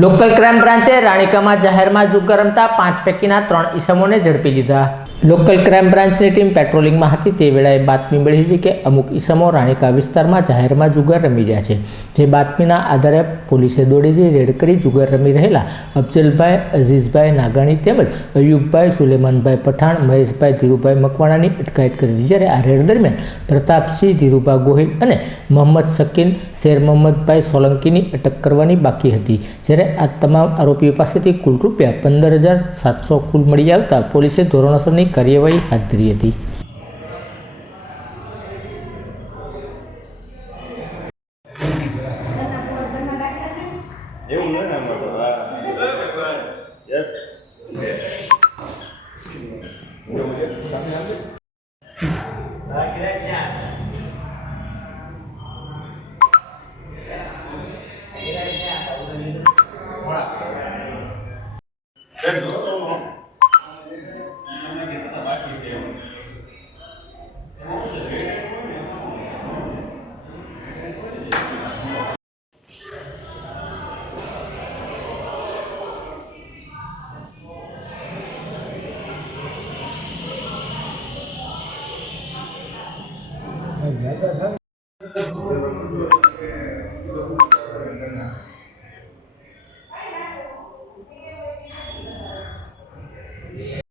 Local crime બ્રાન્ચે રાણીકામાં જાહેરમાં જુગાર રમતા 5 પૈકીના 3 ઈસમોને ઝડપી લીધા। લોકલ ક્રાઇમ બ્રાન્ચની ટીમ પેટ્રોલિંગમાં હતી તે વેળાએ બાતમી મળી હતી કે અમુક ઈસમો રાણીકા વિસ્તારમાં જાહેરમાં જુગાર રમી રહ્યા છે। જે બાતમીના આધારે પોલીસે દોડી જઈ રેડ કરી જુગાર રમી રહેલા અફજલભાઈ, અઝીઝભાઈ નાગાણી તેમજ અયુબભાઈ, સુલેમાનભાઈ પઠાણ, મહેશભાઈ ધીરુભાઈ મકવાણાની અટકાયત કરી હતી। જ્યારે આ રેડ દરમિયાન પ્રતાપસિંહ ધીરુભા ગોહિલ અને મોહમ્મદ શકીન શેર મોહમ્મદભાઈ સોલંકીની અટક કરવાની બાકી હતી। જ્યારે આ તમામ આરોપીઓ પાસેથી કુલ રૂપિયા 15,700 કુલ મળી આવતા પોલીસે ધોરણસરની કાર્યવાહી હાથ ધરી હતી।